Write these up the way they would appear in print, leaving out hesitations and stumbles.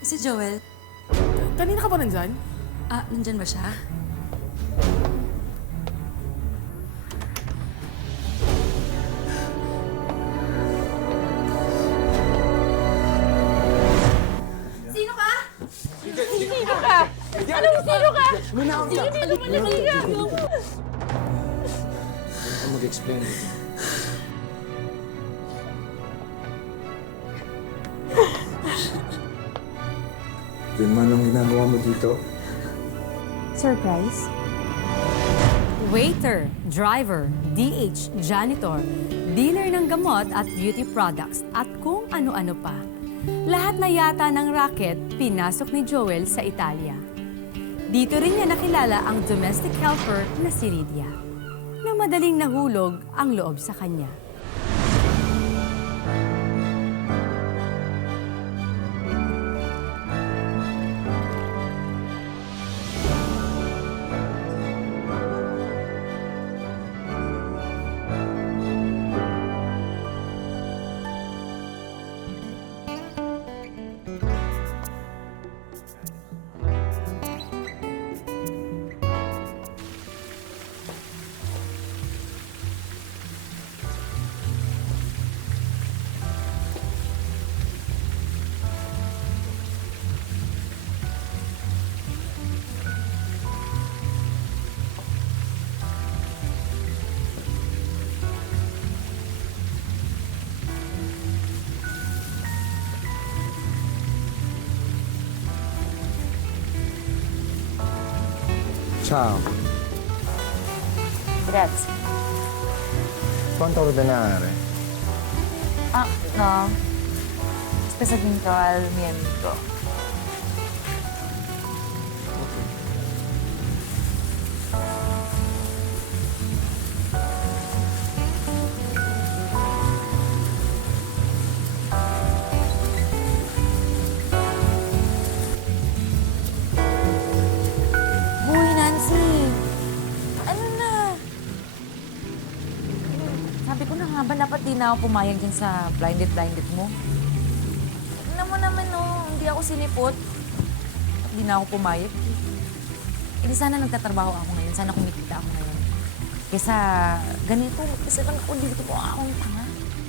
Si Joel, Kanina ka ba nandyan? nandyan ba siya? Sino ka? Sino ka? Anong sino ka? Sige, lumalaki ka! Ako mag-explain. Vilma, anong ginagawa mo dito? Surprise? Waiter, driver, DH, janitor, dealer ng gamot at beauty products at kung ano-ano pa. Lahat na yata ng racket pinasok ni Joel sa Italia. Dito rin niya nakilala ang domestic helper na si Lydia, na madaling nahulog ang loob sa kanya. Ciao. Grazie. Quanto ordenare? No. Spesadinto al mio amico. Uy, Nancy! Ano na? Sabi ko na nga ba, dapat di na ako pumayag dyan sa blinded mo? Tignan mo naman, no. Hindi ako sinipot. Hindi na ako pumayag. Hindi sana nagtatrabaho ako ngayon. Sana kumikita ako ngayon. Kesa ganito, kasi lang ako dito ko akong tanga.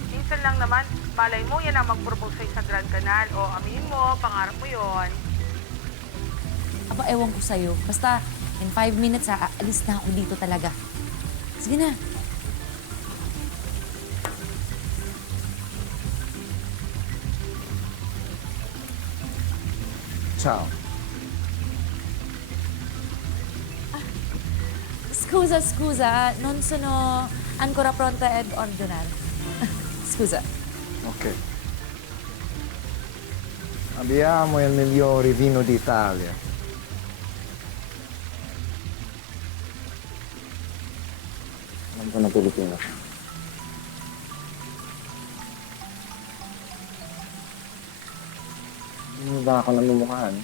Minsan lang naman, malay mo, yan ang mag-propose sa'yo sa Grand Canal. O aminin mo, pangarap mo yon. Aba, ewan ko sa'yo. Basta, in 5 minutes, aalis na ako dito talaga. Sige na. Ciao. Scusa. Non sono ancora pronta ad ordinare. Scusa. Ok. Abbiamo il migliore vino d'Italia. Alam ko na Pilipino. Ano ba ako namumukhaan?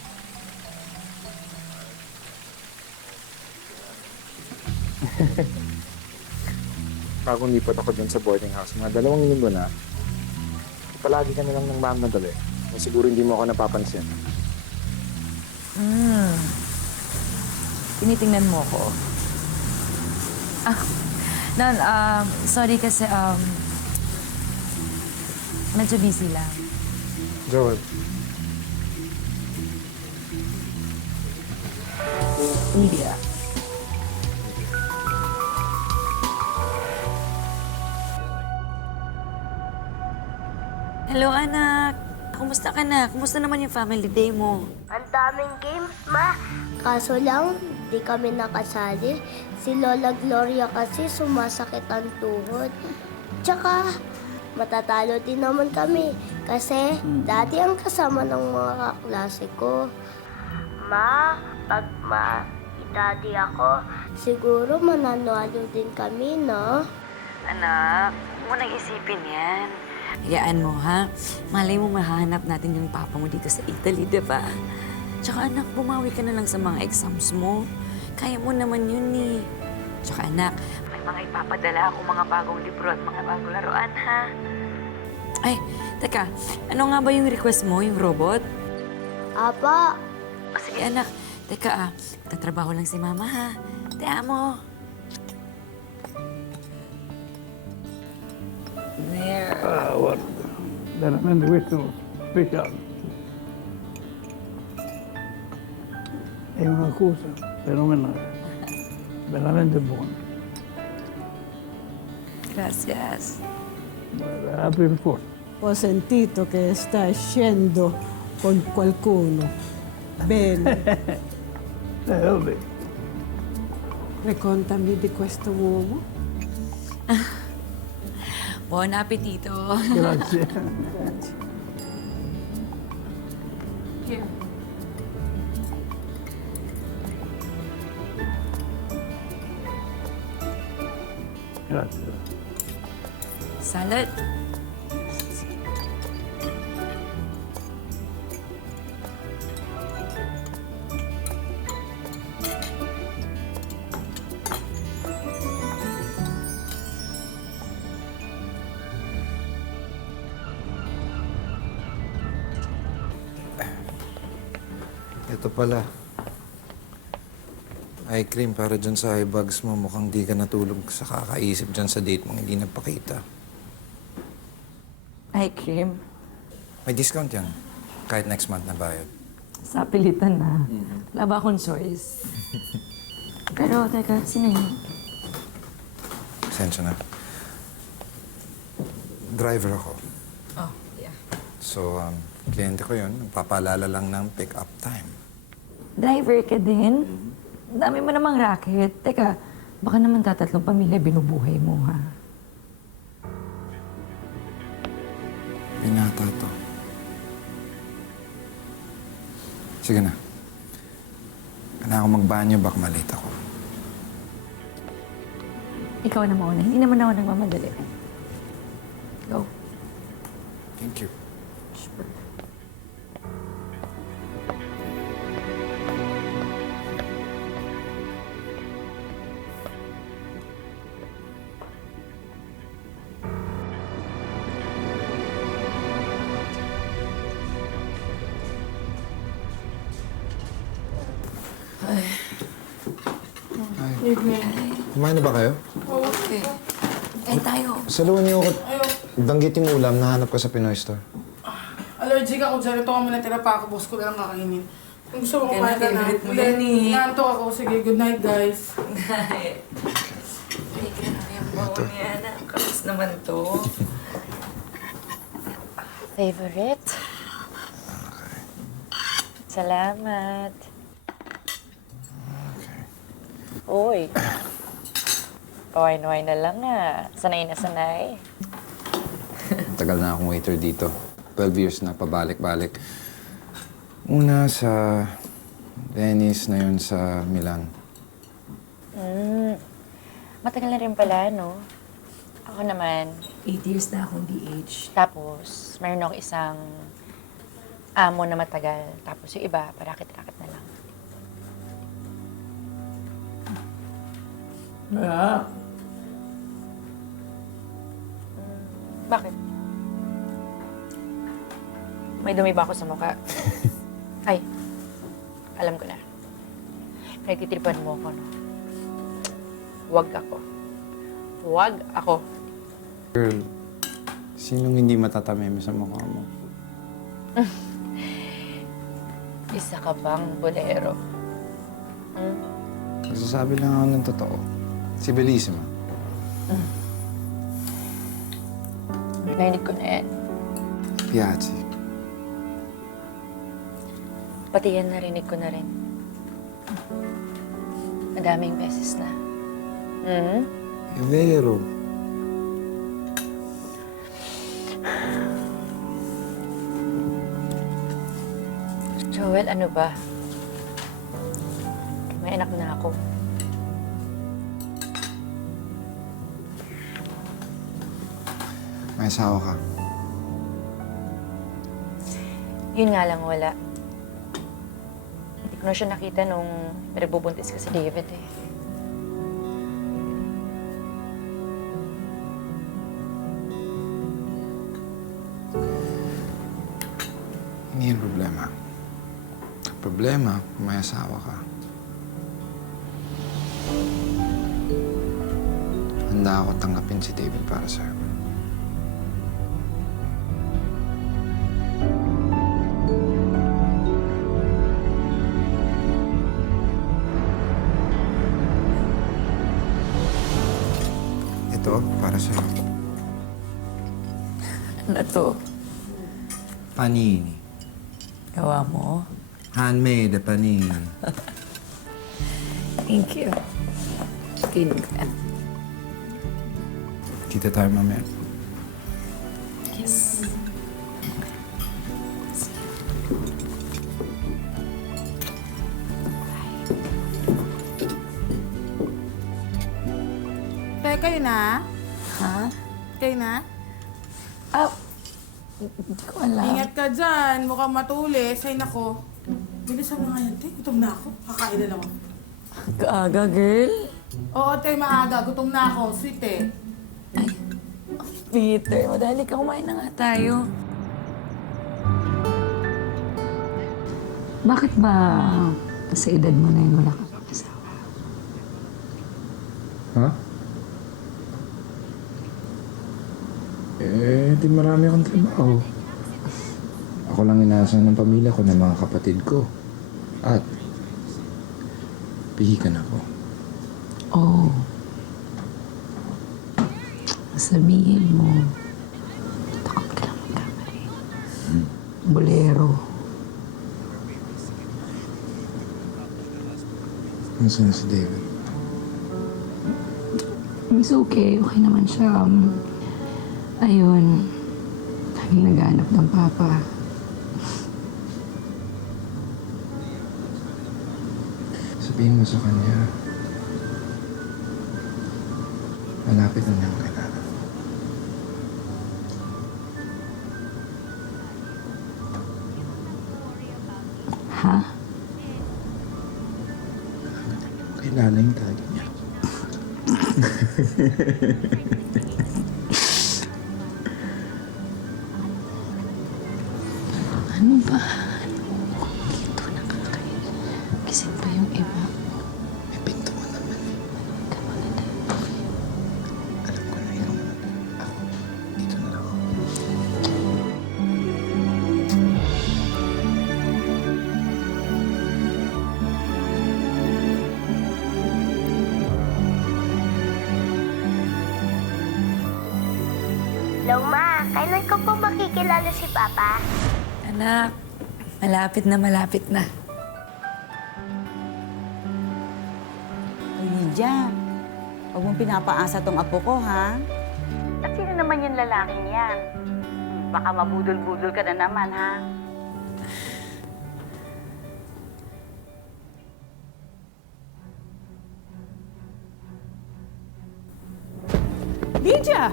Bagong lipat ako dun sa boarding house. Mga 2 linggo na. Palagi ka na lang ng mamadali. Siguro hindi mo ako napapansin. Tinitingnan mo ko. Nan, sorry kasi, medyo busy lang. Joel, Lydia. Hello, anak. Kumusta ka na? Kumusta naman yung family day mo? Ang daming games, ma. Kaso lang, di kami nakasali. Si Lola Gloria kasi sumasakit ang tuhod. Tsaka, matatalo din naman kami. Kasi, dati ang kasama ng mga kaklase ko. Ma, pag daddy ako, siguro mananalo din kami, no? Anak, huwag mo nang isipin yan. Hayaan mo, ha? Malay mo mahanap natin yung papa mo dito sa Italy, di ba? Tsaka anak, bumawi ka na lang sa mga exams mo. Kaya mo naman yun, eh. Tsaka anak, may mga ipapadala ako mga bagong libro at mga bagong laruan, ha? Ay, teka, ano nga ba yung request mo, yung robot? Apa, O sige anak, teka tatrabaho lang si mama ha. Te amo. There. Guarda, veramente questo speciale. È una cosa fenomenale, veramente buona. Gracias. Apri il forno. Ho sentito che stai scendo con qualcuno. Bene, Vabbè. raccontami di questo uomo. Buon appetito. Grazie. Grazie. Salad. Ito pala. Eye cream para dyan sa eye bags mo. Mukhang di ka natulog sa kakaisip dyan sa date mong hindi nagpakita. Eye cream. May discount yan. Kahit next month na bayad. Sa pilitan na. Wala ba akong choice? Pero teka, sino yun? Pasensya na. Driver ako. Oh, yeah. So, kliyente ko yun. Papaalala lang ng pick-up time. Driver ka din? Ang dami mo namang racket. Teka, baka naman tatatlong pamilya binubuhay mo, ha? Binata to. Sige na. Kailangan ako magbanyo, baka malate ako. Ikaw na mauna. Hindi naman ako nagmamadali. Go. Thank you. Kumain na ba kayo? Okay. Kain tayo. Saluhan niyo ako. Danggit yung ulam, nahanap ko sa Pinoy store. Allergic ako dyan. Ito kami natira pa ako. Boss ko na lang kakainin. Kung gusto mo kumain ka na. favorite mo yan eh. Nantok ako. Sige, good night guys. Ay, grabe yung bawang yan. Ang kalas naman to. Favorite? Salamat. Uy. Kaway-naway na lang ah. Sanay na sanay. Tagal na akong waiter dito. 12 years na, pabalik-balik. Una sa Venice, na yun sa Milan. Matagal na rin pala, no? Ako naman, 8 years na akong DH. tapos mayroon ako isang amo na matagal. Tapos yung iba, parakit-rakit na lang. Bakit? May dumi ba ako sa mukha? Ay, alam ko na. Nagtitripan mo ako, no? Huwag ako. Huwag ako. Girl, sinong hindi matatameme sa mukha mo? Isa ka bang bolero? Nagsasabi lang ako ng totoo. Si Bellissima. Narinig ko na yan. Piazzi. Pati yan narinig ko na rin. Madaming beses na. È vero. Joel, ano ba? May anak na ako. May asawa ka. Yun nga lang wala. Hindi ko na siya nakita nung nagbubuntis ka si David eh. Hindi yung problema. Problema, may asawa ka. Handa ako tanggapin si David para sa'yo. Ito, para sa'yo. Ano to? Panini. Gawa mo? Handmade panini. Thank you. Kinig. Kita tayo mamaya. Yes. Kayo na? Ha? Kayo na? Ah, hindi ko alam. Ingat ka dyan. Mukhang matulis. Ay, nako. Bilisan mo nga yan, te. Gutom na ako. Kakain na lang ako. Kaaga, girl. Oo, te. Maaga. Gutom na ako. Sweet, eh. Peter, madali ka. Kumain na nga tayo. Bakit ba sa edad mo na yun wala ka pang asawa? Ha? Di marami akong trabaho. Ako lang inaasahan ng pamilya ko ng mga kapatid ko. At, pihikan ako. Oh. Sabihin mo, takot ka lang magkamali. Bolero. Nasaan si David? It's okay. Okay naman siya. Ayun. Laging naghahanap ng papa. Sabihin mo sa kanya, malapit na niyang kailangan. Ha? Kailangan yung tagi niya. Ano ba? Dito nakakain. Gising pa yung iba. May pinto mo naman. Kamaganda. Alam ko na ikaw na. Ako, dito na lang ako. Hello, Ma. Kailan ko po makikilala si Papa? Anak, malapit na malapit na. Lydia, huwag mong pinapaasa tong apo ko, ha? At sino naman yung lalaking yan? Baka mabudol-budol ka na naman, ha? Lydia!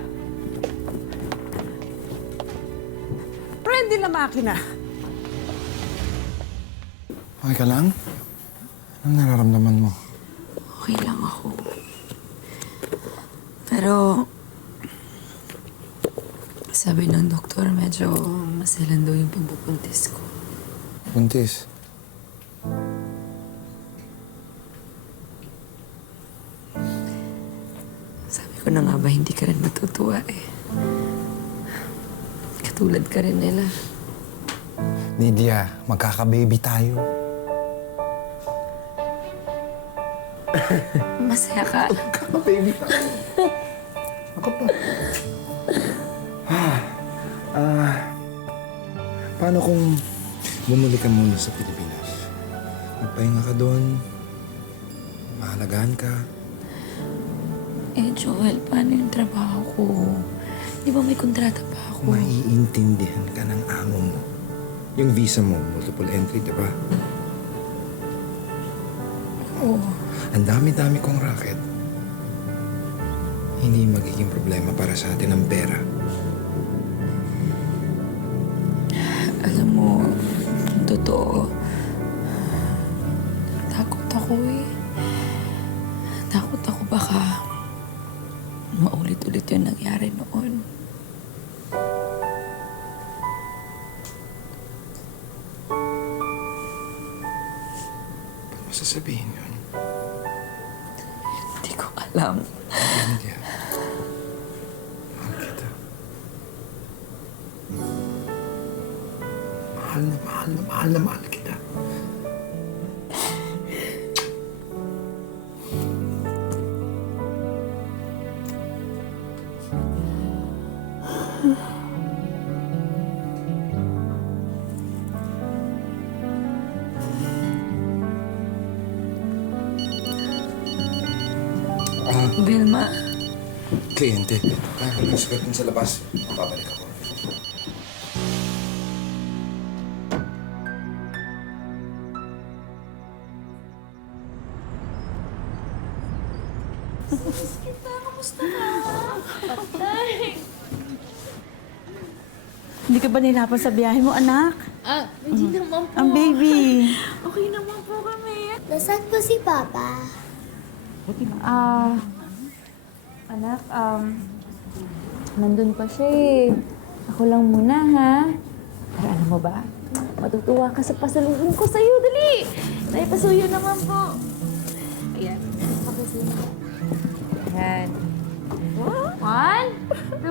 Brandy la makina. Okay ka lang? Anong nararamdaman mo? Okay lang ako. Pero, sabi ng doktor, medyo maselan daw yung pagpupuntis ko. Buntis. Sabi ko na nga ba, hindi ka rin matutuwa eh. Katulad ka rin nila. Lydia, magkaka-baby tayo. Masaya ka. Magkaka-baby tayo. Ako pa. Paano kung bumalik ka muna sa Pilipinas? Magpahinga ka doon. Mahalagaan ka. Eh, Joel, paano yung trabaho ko? Di ba may kontrata pa ako? Maiintindihan ka ng amo mo. Yung visa mo, multiple entry, di ba? Oo. Ang dami-dami kong racket. Hindi magiging problema para sa atin ang pera. Alam mo, totoo. Takot ako eh. Takot ako baka maulit-ulit yung nangyari noon. sasabihin yun? Hindi ko alam. India. Mahal kita. Mahal na mahal kita. Vilma, Kliyente. Nasugat din sa labas. Babalik ako. Hindi ka ba nahirapan sa biyahe mo, anak? Hindi naman po. Ang baby. Okay naman po kami. Nasaan po si Papa? Anak, nandun pa siya eh. Ako lang muna, ha? Pero alam mo ba, matutuwa ka sa pasalubong ko sa'yo. Dali! Naipasuyo naman po. Ayan. Pakisuyo. Ayan. 1, 2,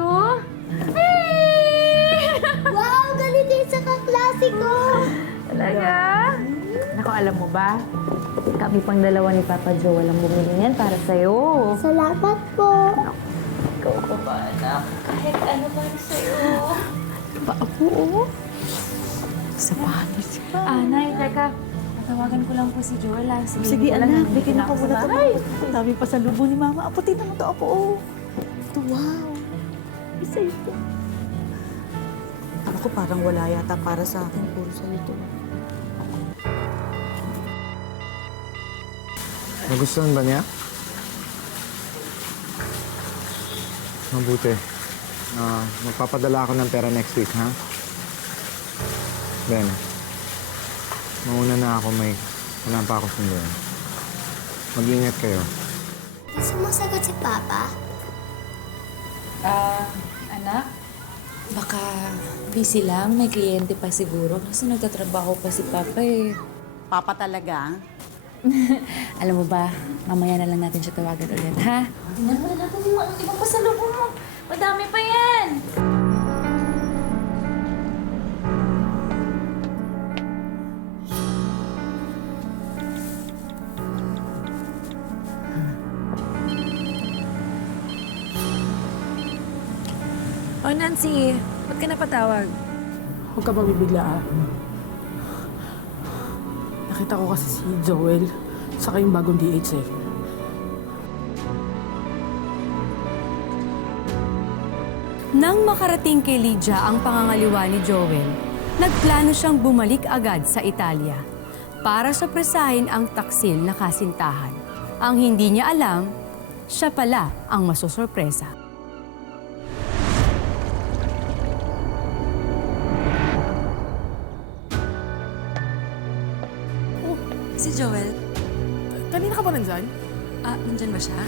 Wow, ganito yung sa kaklase ko! Talaga? Naku, alam mo ba? Kami pang dalawa ni Papa Joel ang bumili niyan para sa'yo. Salamat po. Ikaw pa ba, anak? Kahit ano para sa'yo. Pa ako, Sa panis. Nay, teka. Natawagan ko lang po si Joel, ha? Sige, anak. Bigyan ako muna ito. Sabi pa sa lubo ni Mama. Aputin naman ito, apo. Ito, wow. Isa ito. Ako parang wala yata para sa akin. Puro sa'yo ito. Nagustuhan ba niya? Mabuti. Magpapadala ako ng pera next week, ha? Ben, mauna na ako. Wala pa ako sunduin. Mag-ingat kayo. Di sumasagot si Papa? Anak? Baka busy lang. May kliyente pa siguro. Kasi nagtatrabaho pa si Papa eh. Papa talaga? Alam mo ba, mamaya na lang natin siya tawagan ulit, ha? Tingnan mo na natin yung ibang pasalubong mo. Madami pa yan! Oh, Nancy, ba't ka napatawag? Huwag ka mabibigla, ah. Nakita ko kasi si Joel, saka yung bagong DH eh. Nang makarating kay Lydia ang pangangaliwa ni Joel, nagplano siyang bumalik agad sa Italia para sorpresahin ang taksil na kasintahan. Ang hindi niya alam, siya pala ang masosorpresa. Si Joel, Kanina ka ba nandyan? nandyan ba siya?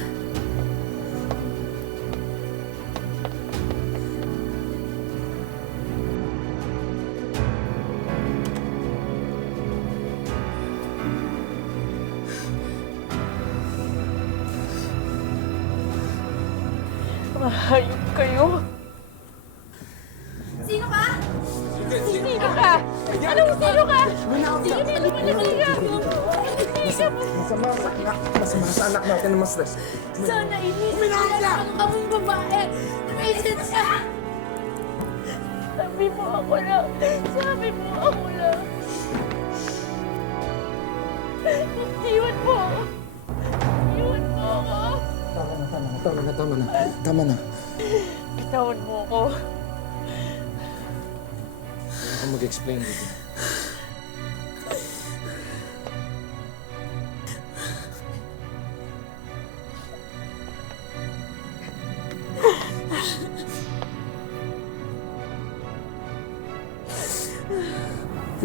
Hayop kayo. Sino ka? Sino ka? Anong sino ka? Sige, dito mo na Masama sa anak natin na mas-stress. Sana inisip ang kamong babae. Tumigil siya! Sabi mo ako lang. Sabi mo ako lang. Iwan mo ako. Iwan mo ako. Tama na. Bitawan mo ako. Ako mag-explain dito.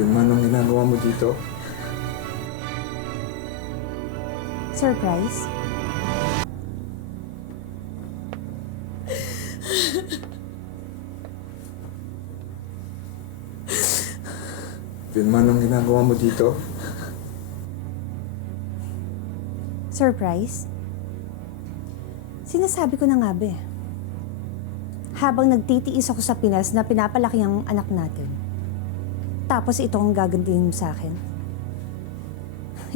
Yun man ang ginagawa mo dito. Surprise? Yun man ang ginagawa mo dito. Surprise? Sinasabi ko na nga ba eh. Habang nagtitiis ako sa Pinas na pinapalaki ang anak natin. Tapos ito ang gagantihin mo sa akin.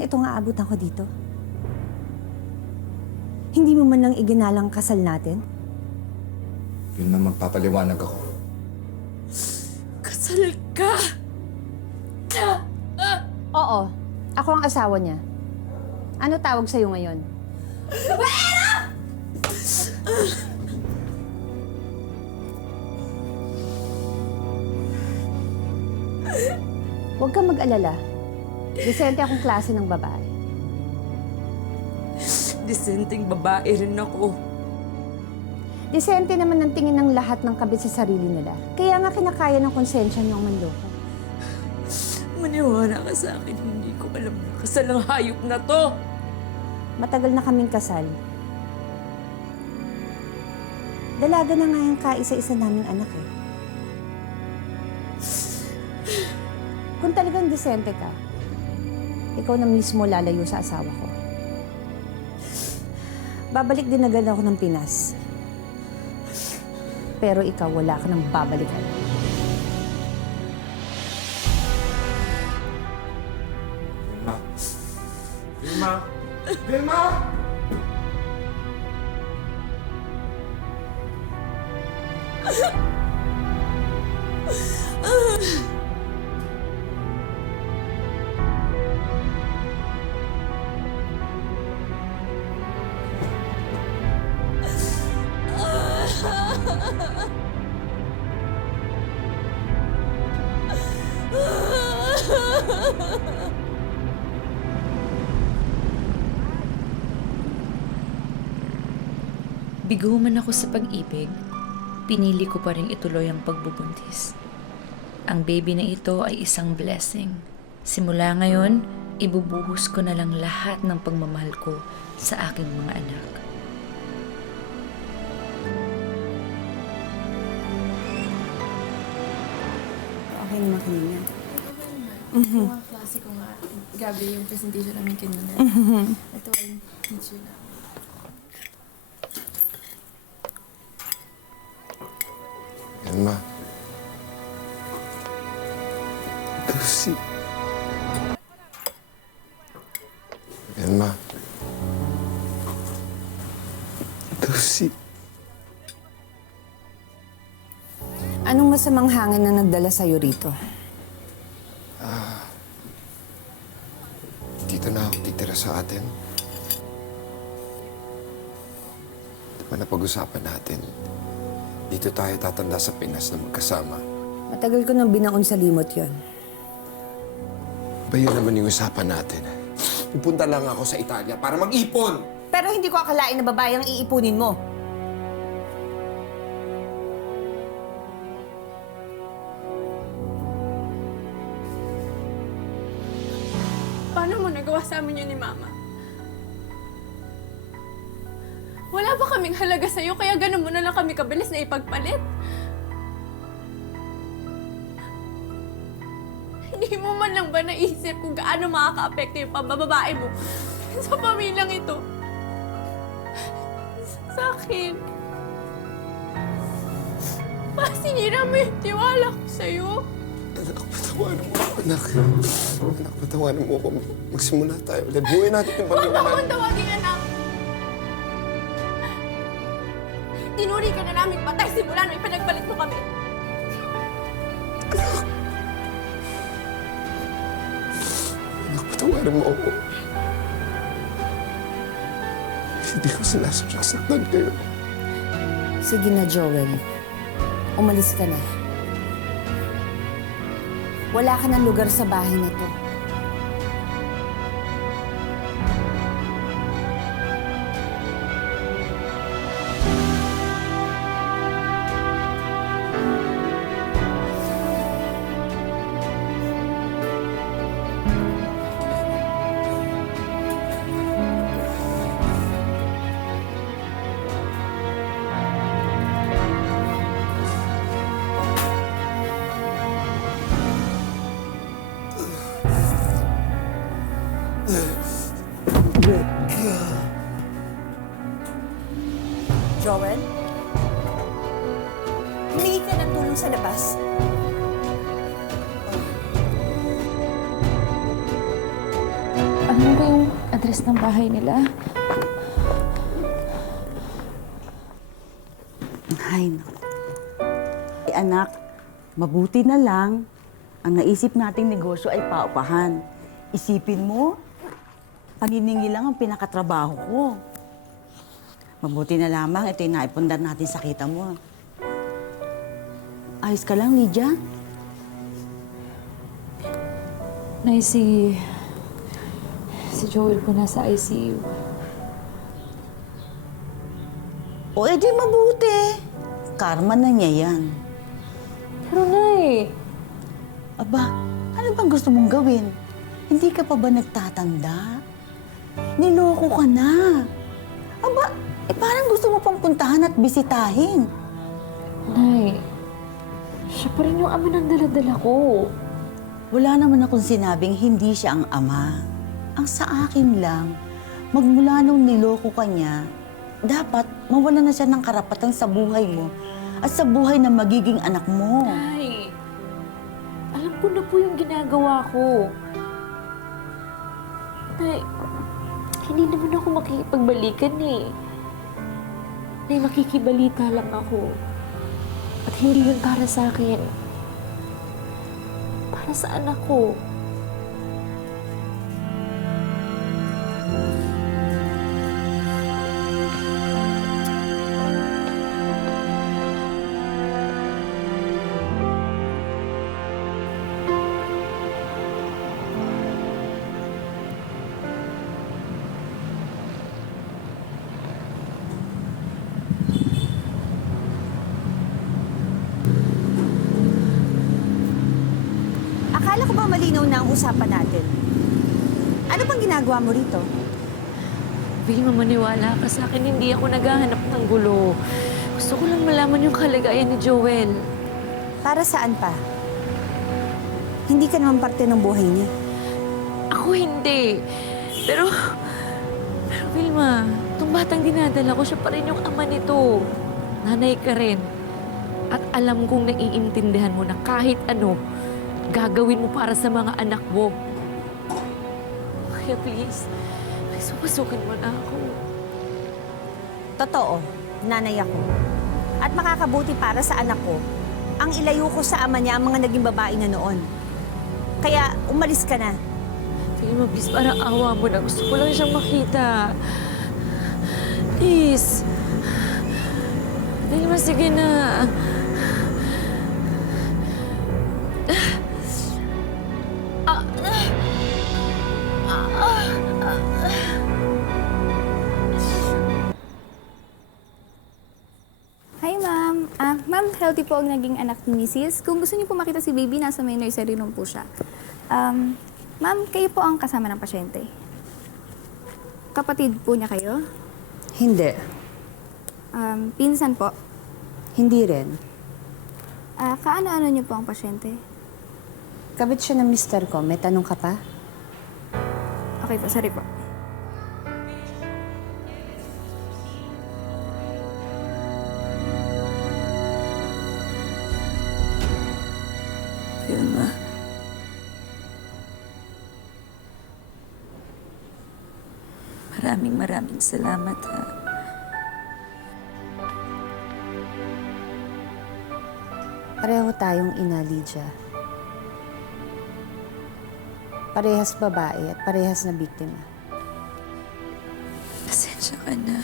Ito nga abutan ko dito. Hindi mo man lang iginalang kasal natin? Yun na magpapaliwanag ako. Kasal ka! Oo. Ako ang asawa niya. Ano tawag sa'yo ngayon? Huwag kang mag-alala. Disente akong klase ng babae. Disenteng babae rin ako. Disente naman ang tingin ng lahat ng kabit sa sarili nila. Kaya nga kinakaya ng konsensya niyong manloko. Maniwala ka sa akin, hindi ko alam na kasal ang hayop na to. Matagal na kaming kasal. Dalaga na nga yung kaisa-isa naming anak eh. Kung talagang disente ka, ikaw na mismo lalayo sa asawa ko. Babalik din agad ako ng Pinas. Pero ikaw, wala ka nang babalikan. Vilma! Vilma! Bigo man ako sa pag-ibig, pinili ko pa rin ituloy ang pagbubuntis. Ang baby na ito ay isang blessing. Simula ngayon, ibubuhos ko na lang lahat ng pagmamahal ko sa aking mga anak. Okay naman kanina. Mga klase ko nga. Gabi yung presentation namin kanina. Ito ay teacher na. Vilma. Lucy. Vilma. Lucy. Anong masamang hangin na nagdala sa'yo rito? Dito na ako titira sa atin. Di ba napag-usapan natin? Dito tayo tatanda sa Pinas na magkasama. Matagal ko nang binaon sa limot yon. Ba yun naman yung usapan natin? Pupunta lang ako sa Italia para mag-ipon! Pero hindi ko akalain na babae ang iipunin mo. Paano mo nagawa sa amin yun ni Mama? Wala ba kaming halaga sa'yo kaya ganun mo na lang kami kabilis na ipagpalit? Hindi mo man lang ba naisip kung gaano makaka-apekto yung pambababae mo sa pamilyang ito? Sa akin. Sinira mo yung tiwala ko sa'yo. Anak, patawanan mo ako, anak. Anak, patawanan mo ako. Magsimula tayo ulit. Buhay natin yung Huwag pamilya mo akong natin. tawagin, anak. Tinuri ka na namin patay simula nung ipinagpalit mo kami. Anak, patawanan mo ako. Hindi ko sinasaktan kayo. Sige na, Joel. Umalis ka na. Wala ka ng lugar sa bahay na to. Joel? Humingi ka ng tulong sa labas. Ano ba yung address ng bahay nila? Ay, naku. Anak, mabuti na lang. Ang naisip nating negosyo ay paupahan. Isipin mo, paniningi lang ang pinakatrabaho ko. Mabuti na lamang, ito yung naipundar natin sa kita mo. Ayos ka lang, Lydia? Nay, si Joel po nasa ICU. O, edi mabuti. Karma na niya yan. Pero Nay, Aba, ano bang gusto mong gawin? Hindi ka pa ba nagtatanda? Niloko ka na. Aba, parang gusto mo pang puntahan at bisitahin. Nay, siya pa rin yung ama ng daladala ko. Wala naman akong sinabing hindi siya ang ama. Ang sa akin lang, magmula nung niloko ka niya, dapat mawala na siya ng karapatan sa buhay mo at sa buhay ng magiging anak mo. Nay, alam ko na po yung ginagawa ko. Nay, hindi naman ako makikipagbalikan eh. Nay, makikibalita lang ako. At hindi yun para sa akin. Para sa anak ko. Akala ko ba malinaw na ang usapan natin? Ano bang ginagawa mo rito? Vilma, maniwala ka sa akin, hindi ako naghahanap ng gulo. Gusto ko lang malaman yung kalagayan ni Joel. Para saan pa? Hindi ka naman parte ng buhay niya. Ako hindi. Pero Vilma, itong batang dinadala ko, siya pa rin yung ama nito. Nanay ka rin. At alam kong naiintindihan mo na kahit ano, gagawin mo para sa mga anak mo. Kaya please, pasukin mo na ako. Totoo, nanay ako. At makakabuti para sa anak ko, ang ilayo ko sa ama niya ang mga naging babae na noon. Kaya umalis ka na. Vilma, please, parang awa mo na. Gusto ko lang siyang makita. Please. Vilma, sige na. Hi, ma'am. Ma'am, healthy po ang naging anak ni Mrs. Kung gusto niyo po makita si baby, nasa may nursery room po siya. Ma'am, kayo po ang kasama ng pasyente. Kapatid po niya kayo? Hindi. Pinsan po? Hindi rin. Kaano-ano niyo po ang pasyente? Kabit siya ng mister ko. May tanong ka pa? Okay po, sorry po. Vilma. Maraming salamat, ha. Pareho tayong ina, Lydia. Parehas babae at parehas na biktima. Pasensya ka na.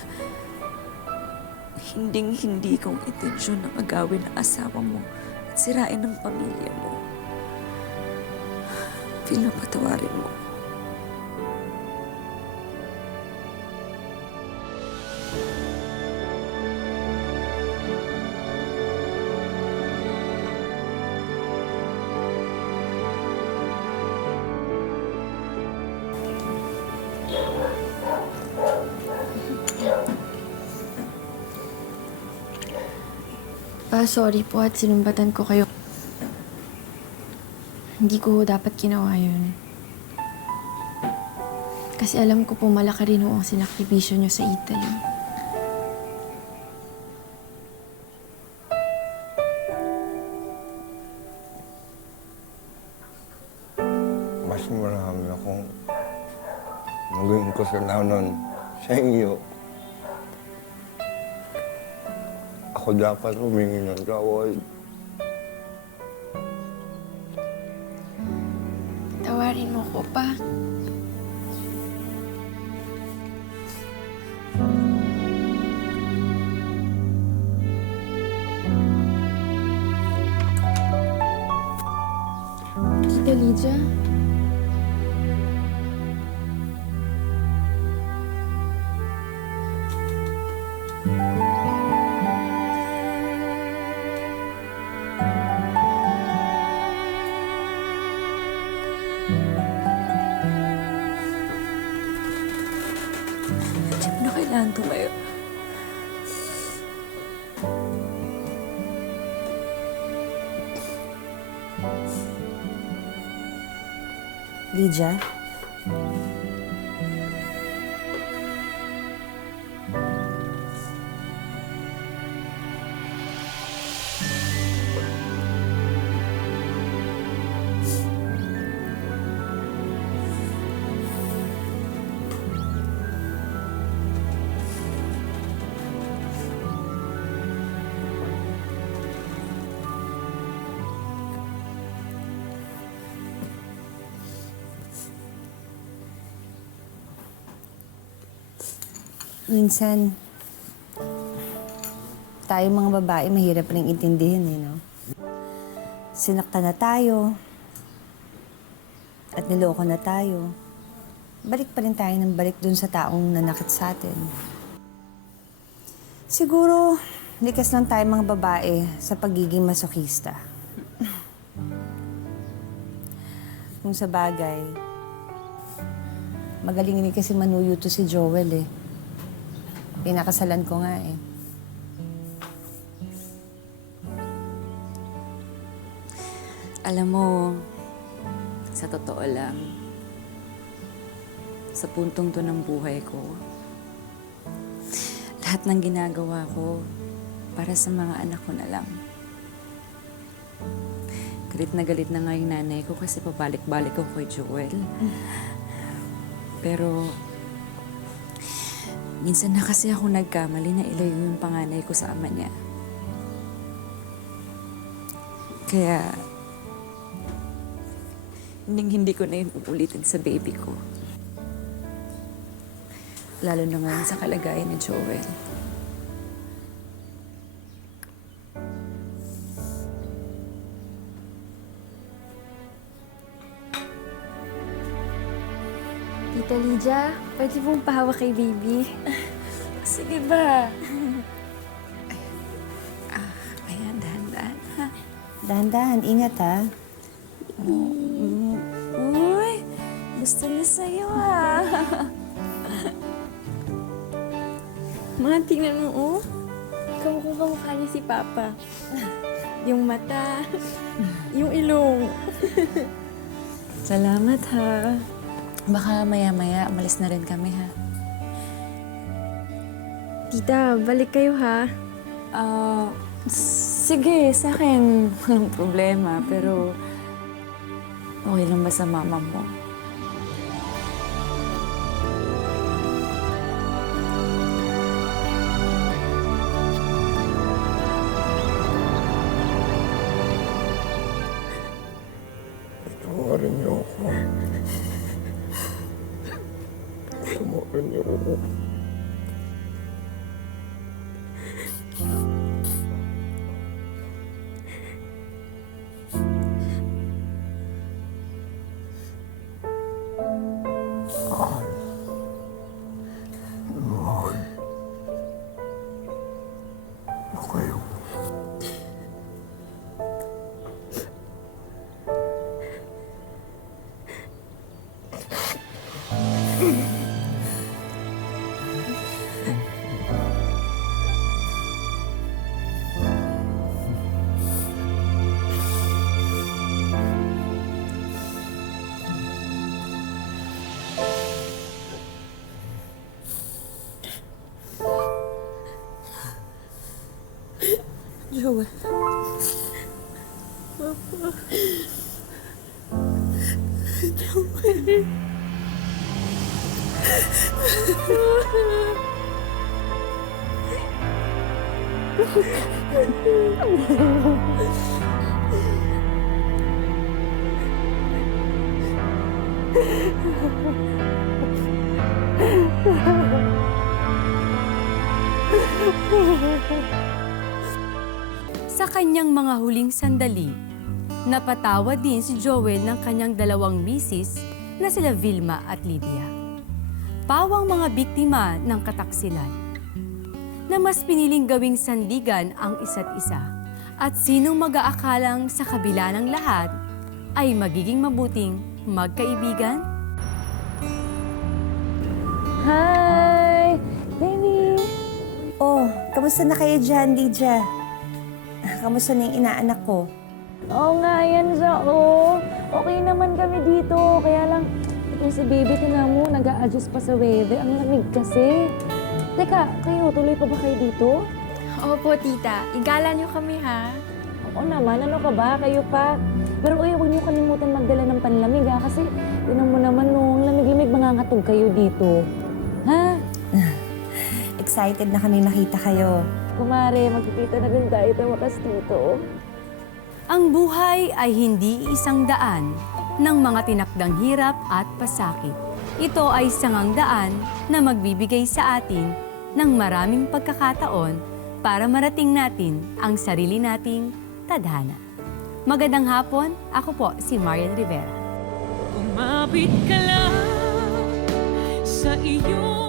Hinding-hindi kong intensyon na agawin ang asawa mo at sirain ang pamilya mo. Vilma, patawarin mo. Sorry po at sinumbatan ko kayo. Hindi ko dapat ginawa yun. Kasi alam ko po malaki rin ang sinakripisyo niyo sa Italy. mas marami akong maging kasalanan sa iyo. Ako dapat humingi ng tawad. Tawarin mo ko pa. Tita Lydia? Hindi mo na kailangan tumayo. Lydia? Minsan, tayo mga babae, mahirap rin intindihin no? Sinaktan na tayo, at niloko na tayo. Balik pa rin tayo ng balik dun sa taong nanakit sa atin. Siguro, likas lang tayo mga babae sa pagiging masokista. Kung sa bagay, magaling rin kasi manuyo to si Joel Pinakasalan ko nga Alam mo, sa totoo lang, sa puntong to ng buhay ko, lahat ng ginagawa ko para sa mga anak ko na lang. Galit na nga yung nanay ko kasi pabalik-balik ko kay Joel. Pero, minsan na kasi ako nagkamali na ilayo yung panganay ko sa ama niya. Kaya, hindi ko na yun uulitin sa baby ko. Lalo na ngayon sa kalagayan ni Joel. Tita Lydia, pwede pong pahawak kay baby. Sige ba? Ayan, dahan-dahan, ha? Dahan-dahan, ingat ha. Uy, gusto niya sa'yo, ha? Ma, tingnan mo, Kamukha niya si Papa. Yung mata, yung ilong. Salamat, ha? Baka maya-maya, umalis na rin kami, ha? Tita, balik kayo ha. Sige, sa akin, walang problema. Pero, okay lang ba sa mama mo? Tawarin niyo ako. Tawarin niyo ako. Joel. Papa. Sa kanyang mga huling sandali, napatawa din si Joel ng kanyang dalawang misis na sila Vilma at Lydia. Pawang mga biktima ng kataksilan na mas piniling gawing sandigan ang isa't isa at sinong mag-aakalang sa kabila ng lahat ay magiging mabuting magkaibigan? Hi! Baby! Oh, kamusta na kayo dyan, Lydia? Kamusta na yung inaanak ko? Oo nga, yan siya, oh. Okay naman kami dito. Kaya lang, yung si baby, tinan mo, nag-a-adjust pa sa weather. Ang lamig kasi. Teka, kayo, tuloy pa ba kayo dito? Opo, tita. Igala niyo kami, ha? Oo naman, ano ka ba? Kayo pa. Pero huwag niyo kalimutan magdala ng panlamig, ha? Kasi, tinan mo naman, no, lamig-lamig, mangangatog kayo dito. Ha? Excited na kami makita kayo. Kumare, magkikita na rin tayo sa wakas dito. Ang buhay ay hindi isang daan ng mga tinakdang hirap at pasakit. Ito ay sangang daan na magbibigay sa atin ng maraming pagkakataon para marating natin ang sarili nating tadhana. Magandang hapon, ako po si Marian Rivera. Umabit ka lang sa iyo.